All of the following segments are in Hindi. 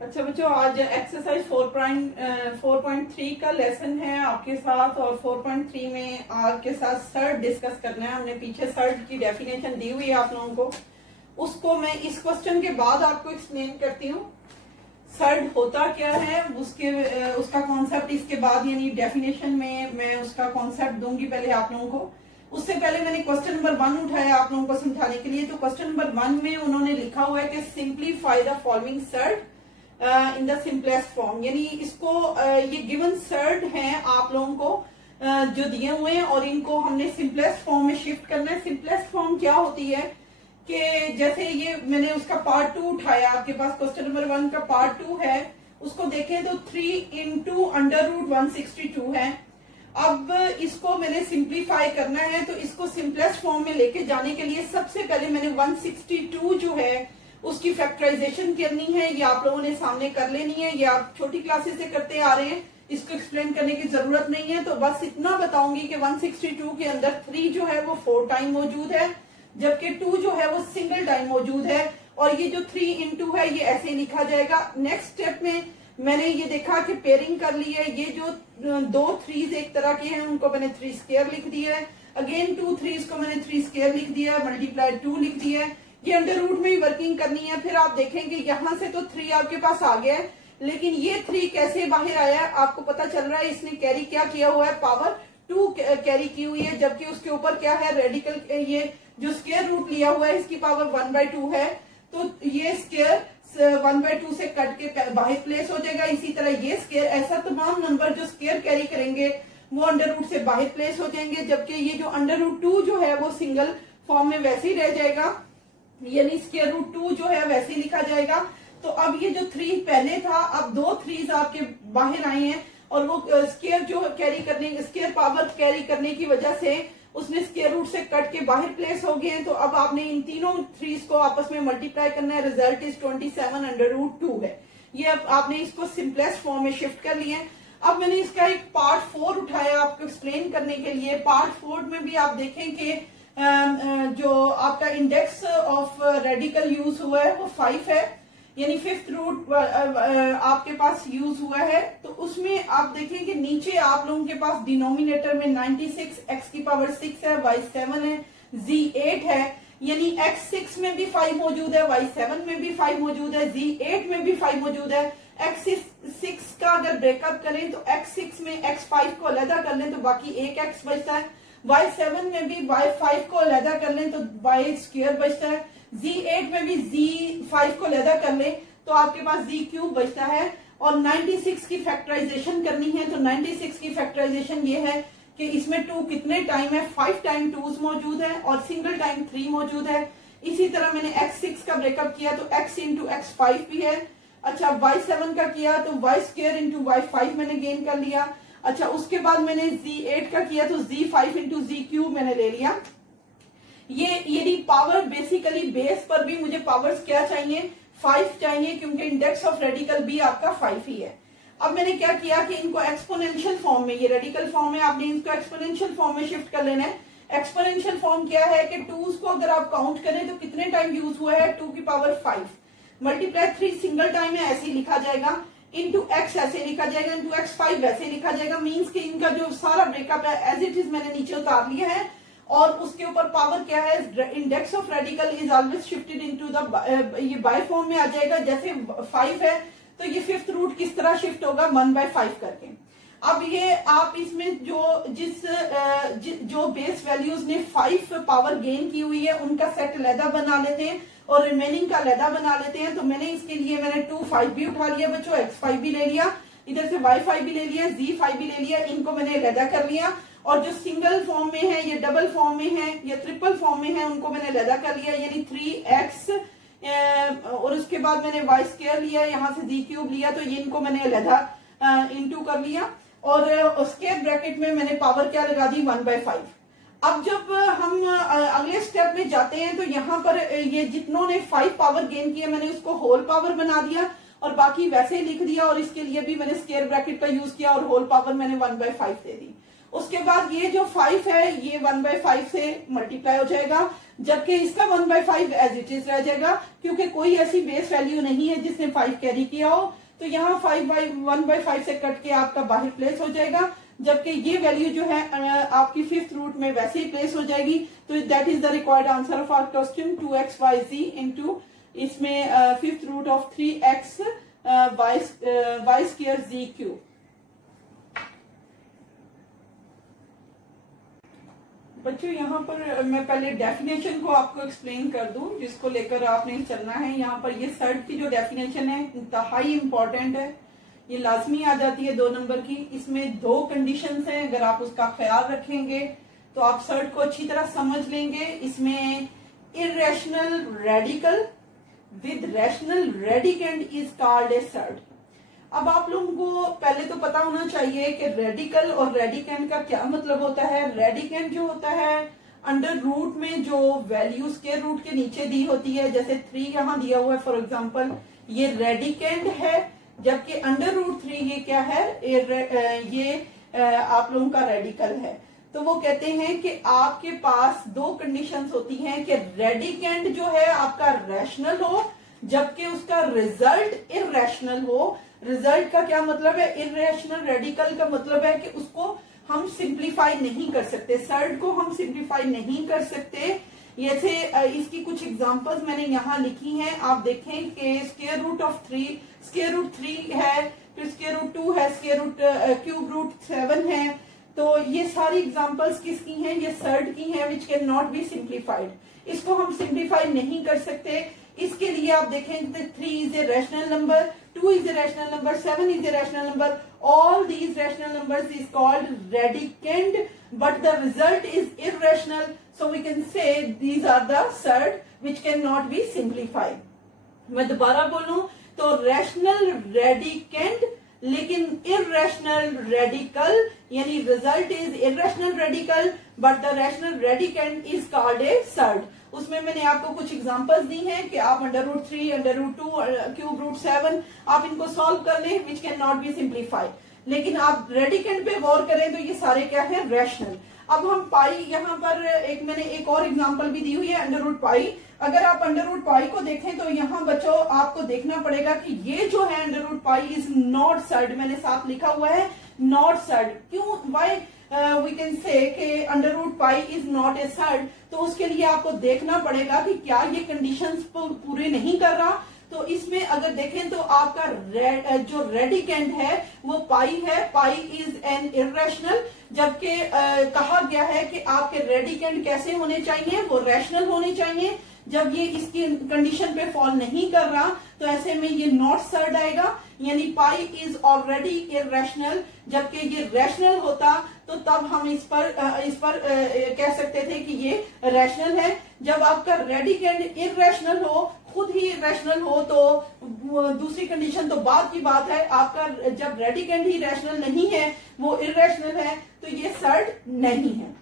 अच्छा बच्चों, आज एक्सरसाइज 4.3 का लेसन है आपके साथ और 4.3 में आपके साथ सर्ट डिस्कस करना है। हमने पीछे सर्ट की डेफिनेशन दी हुई है आप लोगों को, उसको मैं इस क्वेश्चन के बाद आपको एक्सप्लेन करती हूँ। सर्ट होता क्या है उसका कॉन्सेप्ट इसके बाद, यानी डेफिनेशन में मैं उसका कॉन्सेप्ट दूंगी पहले आप लोगों को। उससे पहले मैंने क्वेश्चन नंबर 1 उठाया आप लोगों को समझाने के लिए। तो क्वेश्चन नंबर 1 में उन्होंने लिखा हुआ है कि simplify the following surd in the simplest form, यानी इसको ये गिवन सर्ट है आप लोगों को जो दिए हुए हैं और इनको हमने सिंपलेस्ट फॉर्म में शिफ्ट करना है। सिंपलेस्ट फॉर्म क्या होती है कि जैसे ये मैंने उसका पार्ट 2 उठाया, आपके पास क्वेश्चन नंबर 1 का पार्ट 2 है, उसको देखें तो 3 इंटू अंडर रूट 162 है। अब इसको मैंने सिंप्लीफाई करना है, तो इसको सिंपलेस्ट फॉर्म में लेके जाने के लिए सबसे पहले मैंने 162 जो है उसकी फैक्टराइजेशन करनी है। ये आप लोगों ने सामने कर लेनी है, ये आप छोटी क्लासेस से करते आ रहे हैं, इसको एक्सप्लेन करने की जरूरत नहीं है। तो बस इतना बताऊंगी कि 162 के अंदर 3 जो है वो 4 टाइम मौजूद है, जबकि 2 जो है वो सिंगल टाइम मौजूद है। और ये जो 3 इंटू है ये ऐसे लिखा जाएगा। नेक्स्ट स्टेप में मैंने ये देखा कि पेयरिंग कर ली है, ये जो 2 3s एक तरह के हैं उनको मैंने 3 स्क्वायर लिख दिया है। अगेन 2 3s को मैंने 3 स्क्वायर लिख दिया है, मल्टीप्लाई 2 लिख दिया है। ये अंडर रूट में ही वर्किंग करनी है। फिर आप देखेंगे यहां से तो 3 आपके पास आ गया है, लेकिन ये 3 कैसे बाहर आया है आपको पता चल रहा है। इसने कैरी क्या किया हुआ है, पावर 2 कैरी की हुई है, जबकि उसके ऊपर क्या है, रेडिकल, ये जो स्क्वायर रूट लिया हुआ है इसकी पावर 1/2 है। तो ये स्क्वायर 1/2 से कट के बाहर प्लेस हो जाएगा। इसी तरह ये स्क्वायर, ऐसा तमाम नंबर जो स्क्वायर कैरी करेंगे वो अंडर रूट से बाहर प्लेस हो जाएंगे, जबकि ये जो अंडर रूट 2 जो है वो सिंगल फॉर्म में वैसे ही रह जाएगा, यानी स्क्वायर रूट 2 जो है वैसे ही लिखा जाएगा। तो अब ये जो 3 पहले था, अब 2 3s आपके बाहर आए हैं और वो स्क्वायर जो कैरी करने, स्क्वायर पावर कैरी करने की वजह से उसने स्क्वायर रूट से कट के बाहर प्लेस हो गए हैं। तो अब आपने इन तीनों 3s को आपस में मल्टीप्लाई करना है। रिजल्ट इज 27 अंडर रूट 2 है। ये अब आपने इसको सिंपलेस्ट फॉर्म में शिफ्ट कर लिया है। अब मैंने इसका एक पार्ट 4 उठाया आपको एक्सप्लेन करने के लिए। पार्ट 4 में भी आप देखें कि जो आपका इंडेक्स ऑफ रेडिकल यूज हुआ है वो 5 है, यानी 5th रूट आपके पास यूज हुआ है। तो उसमें आप देखें कि नीचे आप लोगों के पास डिनोमिनेटर में 96 x की पावर 6 है, y 7 है, z 8 है, यानी x 6 में भी 5 मौजूद है, y 7 में भी 5 मौजूद है, z 8 में भी 5 मौजूद है। x 6 का अगर ब्रेकअप करें तो x 6 में x 5 को अलग कर लें तो बाकी एक x बचता है। y7 में भी y5 को अलग कर लें तो y स्क्वायर बचता है। z8 में भी z5 को अलग कर लें तो आपके पास z क्यूब बचता है। और 96 की फैक्टराइजेशन करनी है, तो 96 की फैक्टराइजेशन ये है कि इसमें 2 कितने टाइम है, 5 टाइम 2s मौजूद है और सिंगल टाइम 3 मौजूद है। इसी तरह मैंने x6 का ब्रेकअप किया तो x इंटू x5 भी है। अच्छा, y7 का किया तो y स्क्वायर इंटू y5 मैंने गेन कर लिया। अच्छा, उसके बाद मैंने z8 का किया तो z5 इंटू z क्यूब मैंने ले लिया। ये पावर बेसिकली बेस पर भी मुझे पावर्स क्या चाहिए, 5 चाहिए, क्योंकि इंडेक्स ऑफ रेडिकल भी आपका 5 ही है। अब मैंने क्या किया कि इनको एक्सपोनेंशियल फॉर्म में, ये रेडिकल फॉर्म में आपने इनको एक्सपोनेंशियल फॉर्म में शिफ्ट कर लेना है। एक्सपोनेंशियल फॉर्म क्या है कि 2s को अगर आप काउंट करें तो कितने टाइम यूज हुआ है, 2 की पावर 5 मल्टीप्लाई 3 सिंगल टाइम है, ऐसे ही लिखा जाएगा, इंटू x ऐसे लिखा जाएगा, इंटू x5 वैसे लिखा जाएगा। मीन्स कि इनका जो सारा ब्रेकअप है एज इट इज मैंने नीचे उतार लिया है। और उसके ऊपर पावर क्या है, index of radical is always shifted into the, ये बाय फॉर्म में आ जाएगा। जैसे 5 है तो ये 5th रूट किस तरह शिफ्ट होगा, 1/5 करके। अब ये आप इसमें जो बेस वैल्यूज ने 5 पावर गेन की हुई है उनका सेट अलहदा बना लेते हैं और रिमेनिंग का अलहदा बना लेते हैं। तो मैंने इसके लिए मैंने 2 5 भी उठा लिया बच्चों, x5 भी ले लिया, इधर से y5 भी ले लिया, z5 भी ले लिया, इनको मैंने अलहदा कर लिया। और जो सिंगल फॉर्म में है, ये डबल फॉर्म में है, ये ट्रिपल फॉर्म में है, उनको मैंने अलहदा कर लिया, यानी 3x और उसके बाद मैंने y स्क्वायर लिया, यहाँ से z क्यूब लिया, तो ये इनको मैंने अलहदा इंटू कर लिया। और स्क्वायर ब्रैकेट में मैंने पावर क्या लगा दी, 1/5। अब जब हम अगले स्टेप में जाते हैं तो यहाँ पर ये जितनों ने 5 पावर गेन किया मैंने उसको होल पावर बना दिया और बाकी वैसे ही लिख दिया। और इसके लिए भी मैंने स्क्वायर ब्रैकेट का यूज किया और होल पावर मैंने 1/5 दे दी। उसके बाद ये जो 5 है ये 1/5 से मल्टीप्लाई हो जाएगा। जबकि इसका 1/5 एज इट इज रह जाएगा, क्योंकि कोई ऐसी बेस वैल्यू नहीं है जिसने 5 कैरी किया हो। तो यहाँ 1/5 से कट के आपका बाहर प्लेस हो जाएगा, जबकि ये वैल्यू जो है आपकी 5th रूट में वैसे ही प्लेस हो जाएगी। तो that is the required answer of our question 2xyz into इसमें 5th root of 3x y square z cube. बच्चों यहाँ पर मैं पहले डेफिनेशन को आपको एक्सप्लेन कर दूं, जिसको लेकर आपने चलना है। यहाँ पर ये सर्ट की जो डेफिनेशन है इंतहाई इंपॉर्टेंट है, ये लाजमी आ जाती है 2 नंबर की। इसमें 2 कंडीशंस हैं, अगर आप उसका ख्याल रखेंगे तो आप सर्ट को अच्छी तरह समझ लेंगे। इसमें irrational radical with rational radicand is called a shirt. अब आप लोगों को पहले तो पता होना चाहिए कि रेडिकल और रेडिकेंड का क्या मतलब होता है। रेडिकेंड जो होता है अंडर रूट में जो वैल्यू स्क्वायर रूट के नीचे दी होती है, जैसे 3 यहाँ दिया हुआ है फॉर एग्जांपल, ये रेडिकेंड है, जबकि अंडर रूट 3 ये क्या है, ये आप लोगों का रेडिकल है। तो वो कहते हैं कि आपके पास 2 कंडीशंस होती हैं कि रेडिकेंड जो है आपका रैशनल हो, जबकि उसका रिजल्ट इररेशनल हो। रिजल्ट का क्या मतलब है, इररेशनल रेडिकल का मतलब है कि उसको हम सिंप्लीफाई नहीं कर सकते, सर्ट को हम सिंप्लीफाई नहीं कर सकते। जैसे इसकी कुछ एग्जांपल्स मैंने यहाँ लिखी हैं, आप देखें कि स्क्वायर रूट ऑफ 3 है, फिर स्क्वायर रूट 2 है, स्क्वायर रूट क्यूब रूट 7 है। तो ये सारी एग्जांपल्स किसकी हैं, ये सर्ट की हैं, विच कैन नॉट बी सिंप्लीफाइड। इसको हम सिंप्लीफाई नहीं कर सकते। इसके लिए आप देखें 3 is a rational number, 2 is a rational number, 7 is a rational number. All these rational numbers is called radicand, but the result is irrational. So we can say these are the surd which cannot be simplified. मैं दोबारा बोलूं तो rational radicand लेकिन irrational radical, यानी result is irrational radical, but the rational radicand is called a surd. उसमें मैंने आपको कुछ एग्जांपल्स दी हैं कि आप under root 3, under root 2, cube root 7 आप इनको सॉल्व कर लें, which can not be simplified. लेकिन आप रेडिकेंड पे गौर करें तो ये सारे क्या है, रैशनल। अब हम पाई, यहाँ पर मैंने एक और एग्जांपल भी दी हुई है अंडर रूट पाई। अगर आप अंडर रूट पाई को देखें तो यहाँ बच्चों आपको देखना पड़ेगा कि ये जो है under root pi is not surd, मैंने साथ लिखा हुआ है नॉट सर्ड। क्यों, वाई वी कैन से कि under root pi is not a surd, तो उसके लिए आपको देखना पड़ेगा कि क्या ये कंडीशंस पूरे नहीं कर रहा। तो इसमें अगर देखें तो आपका जो रेडिकेंड है वो पाई है, पाई इज एन इरेशनल, जबकि कहा गया है कि आपके रेडिकेंड कैसे होने चाहिए, वो रैशनल होने चाहिए। जब ये इसकी कंडीशन पे फॉल नहीं कर रहा तो ऐसे में ये नॉट सर्ड आएगा, यानी पाई इज ऑलरेडी इरेशनल। जबकि ये रैशनल होता तो तब हम इस पर कह सकते थे कि ये रैशनल है। जब आपका रेडिकेंड इरेशनल हो, खुद ही इरेशनल हो, तो दूसरी कंडीशन तो बाद की बात है। आपका जब रेडिकेंड ही रैशनल नहीं है, वो इरेशनल है, तो ये सर्ड नहीं है।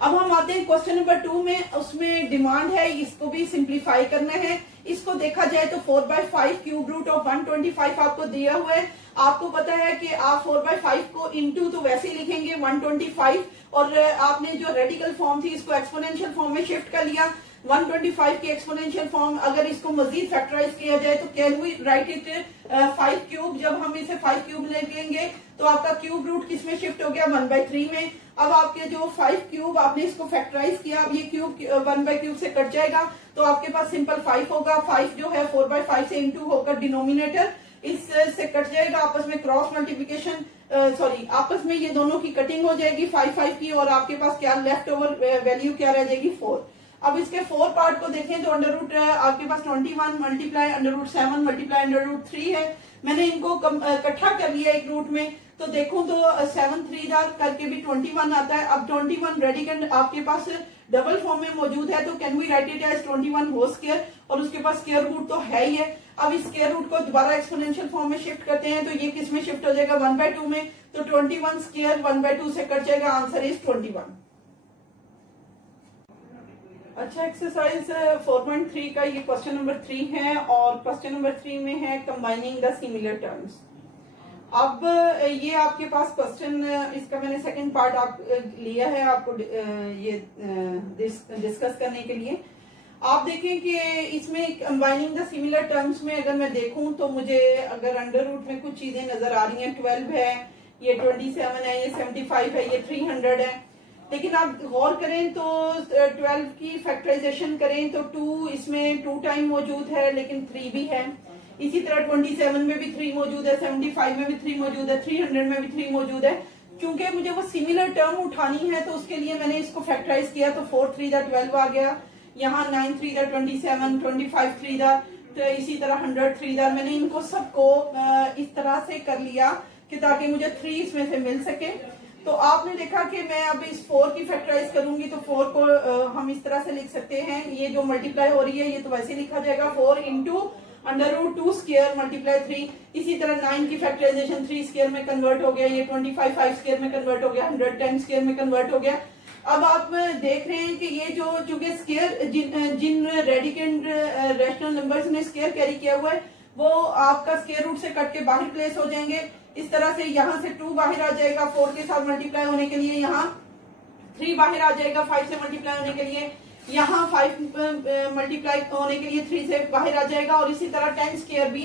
अब हम आते हैं क्वेश्चन नंबर 2 में। उसमें डिमांड है इसको भी सिंप्लीफाई करना है। इसको देखा जाए तो 4/5 क्यूब रूट ऑफ 125 आपको दिया हुआ है। आपको पता है कि आप 4/5 को इनटू तो वैसे ही लिखेंगे 125, और आपने जो रेडिकल फॉर्म थी इसको एक्सपोनेंशियल फॉर्म में शिफ्ट कर लिया। 125 की एक्सपोनेंशियल फॉर्म अगर इसको मजीद फैक्टराइज किया जाए तो can we write it 5 cube. जब हम इसे 5 क्यूब लेंगे तो आपका क्यूब रूट किसमें शिफ्ट हो गया, 1/3 में। अब आपके जो 5 क्यूब आपने इसको फैक्टराइज किया, अब ये क्यूब 1/क्यूब से कट जाएगा तो आपके पास सिंपल 5 होगा। 5 जो है 4/5 से इंटू होकर डिनोमिनेटर इससे कट जाएगा, आपस में क्रॉस मल्टीप्लीकेशन आपस में ये दोनों की कटिंग हो जाएगी 5 की, और आपके पास क्या लेफ्ट ओवर वैल्यू क्या रह जाएगी, 4। अब इसके 4 पार्ट को देखें तो अंडर रूट आपके पास 21 multiply under root 7 multiply under root 3 है। मैंने इनको इकट्ठा कर लिया एक रूट में, तो देखो तो 7 3 करके भी 21 आता है। अब 21 रेडिकेंड आपके पास डबल फॉर्म में मौजूद है, तो can we write it as 21 whole square, और उसके पास स्क्वायर रूट तो है ही है। अब इस स्क्वायर रूट को दोबारा एक्सपोनेंशियल फॉर्म में शिफ्ट करते हैं तो ये किस में शिफ्ट हो जाएगा, 1/2 में। तो 21 स्क्वायर 1/2 से कट जाएगा, आंसर इज 21। अच्छा, एक्सरसाइज 4.3 का ये क्वेश्चन नंबर 3 है, और क्वेश्चन नंबर 3 में है कंबाइनिंग द सिमिलर टर्म्स। अब ये आपके पास क्वेश्चन, इसका मैंने सेकंड पार्ट आप लिया है आपको ये डिस्कस करने के लिए। आप देखें कि इसमें कंबाइनिंग द सिमिलर टर्म्स में अगर मैं देखूं तो मुझे अगर अंडर रूट में कुछ चीजें नजर आ रही हैं, 12 है, ये 27 है, ये 75 है, ये 300 है। लेकिन आप गौर करें तो 12 की फैक्टराइजेशन करें तो 2 इसमें 2 टाइम मौजूद है, लेकिन 3 भी है। इसी तरह 27 में भी 3 मौजूद है, 75 में भी 3 मौजूद है, 300 में भी 3 मौजूद है। क्योंकि मुझे वो सिमिलर टर्म उठानी है तो उसके लिए मैंने इसको फैक्टराइज किया, तो 4 3 12 आ गया, यहाँ 9 3 27, 25 3 तो इसी तरह 100 3 मैंने इनको सबको इस तरह से कर लिया कि ताकि मुझे 3 इसमें से मिल सके। तो आपने देखा कि मैं अब इस 4 की फैक्टराइज करूंगी तो 4 को हम इस तरह से लिख सकते हैं, ये जो मल्टीप्लाई हो रही है ये तो वैसे लिखा जाएगा 4 into under root 2 square multiply 3। इसी तरह 9 की फैक्टराइजेशन 3 स्क्वायर में कन्वर्ट हो गया, ये 25 5 स्क्वायर में कन्वर्ट हो गया, 100 10 स्क्वायर में कन्वर्ट हो गया। अब आप देख रहे हैं कि ये जो चूंकि स्क्वायर जिन रेडिकेंड रैशनल नंबर्स ने स्क्वायर कैरी किया हुआ है वो आपका स्क्वायर रूट से कट के बाहर प्लेस हो जाएंगे। इस तरह से यहाँ से 2 बाहर आ जाएगा 4 के साथ मल्टीप्लाई होने के लिए, यहाँ 3 बाहर आ जाएगा 5 से मल्टीप्लाई होने के लिए, यहाँ 5 मल्टीप्लाई होने के लिए 3 से बाहर आ जाएगा, और इसी तरह 10 स्क्वायर भी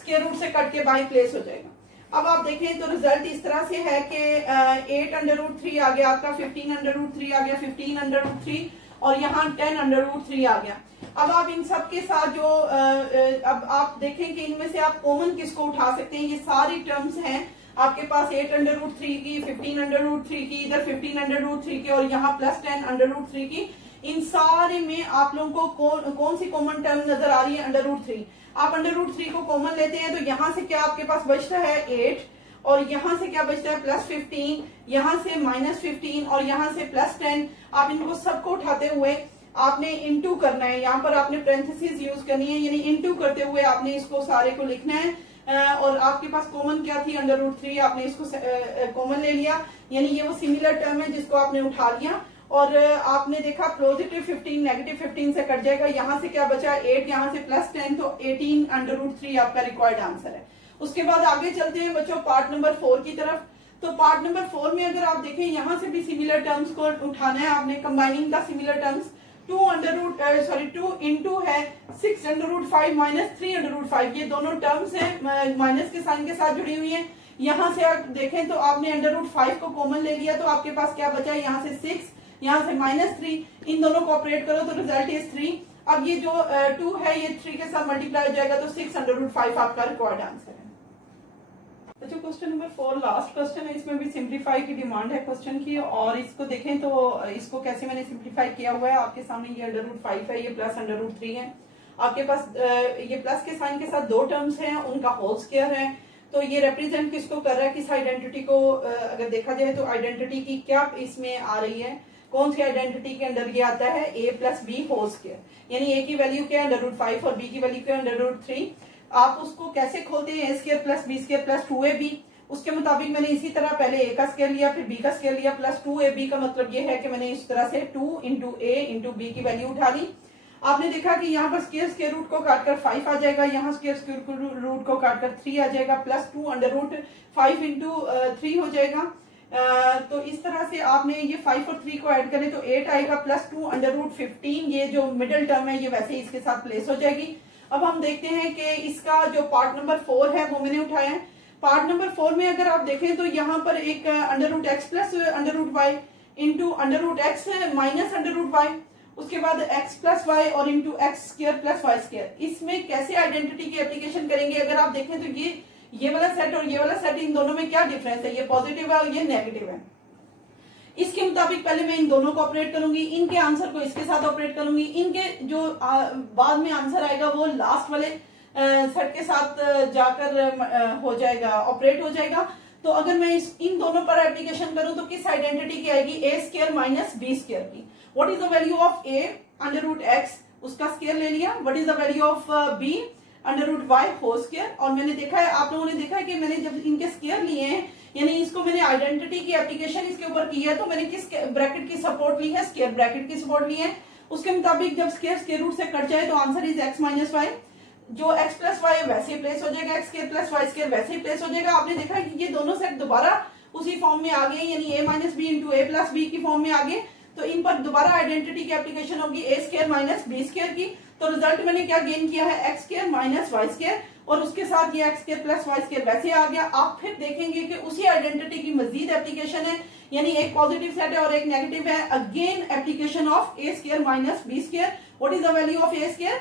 स्क्वायर रूट से कट के बाहर प्लेस हो जाएगा। अब आप देखें तो रिजल्ट इस तरह से है कि 8 अंडर रूट 3 आ गया आपका, 15 अंडर रूट 3 आ गया, 15 अंडर रूट 3 और यहाँ 10 अंडर रूट 3 आ गया। अब आप इन सब के साथ जो अब आप देखें कि इनमें से आप कॉमन किसको उठा सकते हैं। ये सारी टर्म्स हैं आपके पास 8 अंडर रूट 3 की, 15 अंडर रूट 3 की, इधर 15 अंडर रूट 3 की और यहाँ प्लस 10 अंडर रूट 3 की। इन सारे में आप लोगों को कौन सी कॉमन टर्म नजर आ रही है? Under root 3। आप अंडर रूट 3 को कॉमन लेते हैं तो यहाँ से क्या आपके पास बचता है 8, और यहाँ से क्या बचता है प्लस 15, यहाँ से माइनस 15 और यहाँ से प्लस 10। आप इनको सबको उठाते हुए आपने इनटू करना है, यहाँ पर आपने पैरेंथेसिस यूज करनी है, यानी इनटू करते हुए आपने इसको सारे को लिखना है। और आपके पास कॉमन क्या थी? अंडर रूट 3, आपने इसको कॉमन ले लिया, यानी ये वो सिमिलर टर्म है जिसको आपने उठा लिया। और आपने देखा पॉजिटिव 15 नेगेटिव 15 से कट जाएगा, यहाँ से क्या बचा 8, यहाँ से प्लस 10, तो 18 अंडर रूट 3 आपका रिक्वायर्ड आंसर है। उसके बाद आगे चलते हैं बच्चों पार्ट नंबर 4 की तरफ। तो पार्ट नंबर 4 में अगर आप देखें यहाँ से भी सिमिलर टर्म्स को उठाना है आपने, combining the similar terms. 2 into है 6 under root 5 minus 3 under root 5, ये दोनों टर्म्स हैं माइनस के साइन के साथ जुड़ी हुई हैं। यहाँ से आप देखें तो आपने अंडर रूट 5 को कॉमन ले लिया, तो आपके पास क्या बचा है? यहाँ से 6, यहाँ से माइनस 3, इन दोनों को ऑपरेट करो तो रिजल्ट इज 3। अब ये जो 2 है ये 3 के साथ मल्टीप्लाई हो जाएगा, तो 6 अंडर रूट 5 आपका रिक्वायर्ड आंसर है। अच्छा, क्वेश्चन नंबर 4 लास्ट क्वेश्चन है, इसमें भी सिंप्लीफाई की डिमांड है क्वेश्चन की। और इसको देखें तो इसको कैसे मैंने सिंप्लीफाई किया हुआ है आपके सामने। ये अंडर रूट 5 है, ये प्लस अंडर रूट 3 है। आपके पास ये प्लस के साइन के साथ 2 टर्म्स हैं, उनका होल स्क्वायर है। तो ये रिप्रेजेंट किसको कर रहा है? किस आइडेंटिटी को? अगर देखा जाए तो आइडेंटिटी की क्या इसमें आ रही है, कौन सी आइडेंटिटी के अंडर ये आता है? a plus B whole square, यानी a की वैल्यू क्या है? अंडर रूट 5 और b की वैल्यू क्या है? Under root 3। आप उसको कैसे खोलते हैं? a square plus B square plus 2ab। उसके मुताबिक मैंने इसी तरह पहले a का स्क्वायर लिया, फिर b का स्क्वायर लिया, प्लस 2ab का मतलब ये है कि मैंने इस तरह से 2 इंटू a इंटू बी की वैल्यू उठा ली। आपने देखा कि यहाँ पर स्क्वायर रूट को काटकर 5 आ जाएगा, यहाँ स्क्वायर रूट को काटकर 3 आ जाएगा, प्लस 2 अंडर रूट 5 इंटू 3 हो जाएगा। तो इस तरह से आपने ये 5 और 3 को ऐड करें तो 8 आएगा, प्लस 2 अंडर रूट 15, ये जो मिडिल टर्म है ये वैसे ही इसके साथ प्लेस हो जाएगी। अब हम देखते हैं कि इसका जो पार्ट नंबर 4 है वो मैंने उठाया है। पार्ट नंबर 4 में अगर आप देखें तो यहाँ पर एक under root X plus under root Y into under root X minus under root Y, उसके बाद x प्लस वाई और into X square plus Y square. इसमें कैसे आइडेंटिटी की एप्लीकेशन करेंगे? अगर आप देखें तो ये वाला सेट और ये वाला सेट, इन दोनों में क्या डिफरेंस है? ये पॉजिटिव है और ये नेगेटिव है। इसके मुताबिक पहले मैं इन दोनों को ऑपरेट करूंगी, इनके आंसर को इसके साथ ऑपरेट करूंगी, इनके जो बाद में आंसर आएगा वो लास्ट वाले सेट के साथ जाकर हो जाएगा, ऑपरेट हो जाएगा। तो अगर मैं इन दोनों पर एप्लीकेशन करूं तो किस आइडेंटिटी की आएगी? a square minus B square की। What is the value of a? Under root X, उसका स्क्वायर ले लिया। What is the value of b? Under root Y whole square. और मैंने देखा है, आप लोगों ने देखा है कि मैंने जब इनके स्क्वायर लिए हैं, यानी इसको मैंने आइडेंटिटी की एप्लीकेशन इसके ऊपर की है, तो मैंने किस ब्रैकेट की सपोर्ट ली है? स्क्वायर ब्रैकेट की सपोर्ट ली है। उसके मुताबिक जब स्क्वायर रूट से कट जाए तो answer is x minus Y. जो x प्लस वाई वैसे ही प्लेस हो जाएगा, X square plus Y square वैसे ही प्लेस हो जाएगा। आपने देखा कि ये दोनों सेट दोबारा उसी फॉर्म में आ गए, यानी a minus B into A plus B की फॉर्म में आ गए। तो इन पर दोबारा आइडेंटिटी की एप्लीकेशन होगी A square minus B square की। तो रिजल्ट मैंने क्या गेन किया है, X square minus Y square, और उसके साथ ये X square plus Y square वैसे आ गया। आप फिर देखेंगे कि उसी आइडेंटिटी की मजीद एप्लीकेशन है, यानी एक पॉजिटिव सेट है और एक नेगेटिव है। Again application of A square minus B square. What is the value of A square,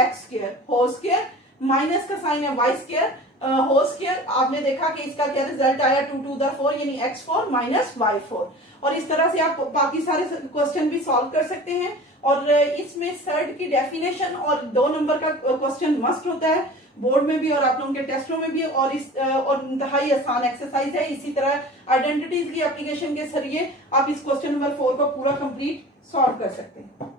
X square whole square, minus का साइन है वाई स्क्वायर होल स्क्वायर। आपने देखा कि इसका क्या रिजल्ट आया 2 टू द 4 यानी x4 माइनस y4। और इस तरह से आप बाकी सारे क्वेश्चन भी सॉल्व कर सकते हैं। और इसमें सर्ड की डेफिनेशन और 2 नंबर का क्वेश्चन मस्ट होता है बोर्ड में भी और आप लोगों के टेस्टों में भी, और इंतहाई आसान एक्सरसाइज है। इसी तरह आइडेंटिटीज की एप्लीकेशन के जरिए आप इस क्वेश्चन नंबर 4 को पूरा कंप्लीट सॉल्व कर सकते हैं।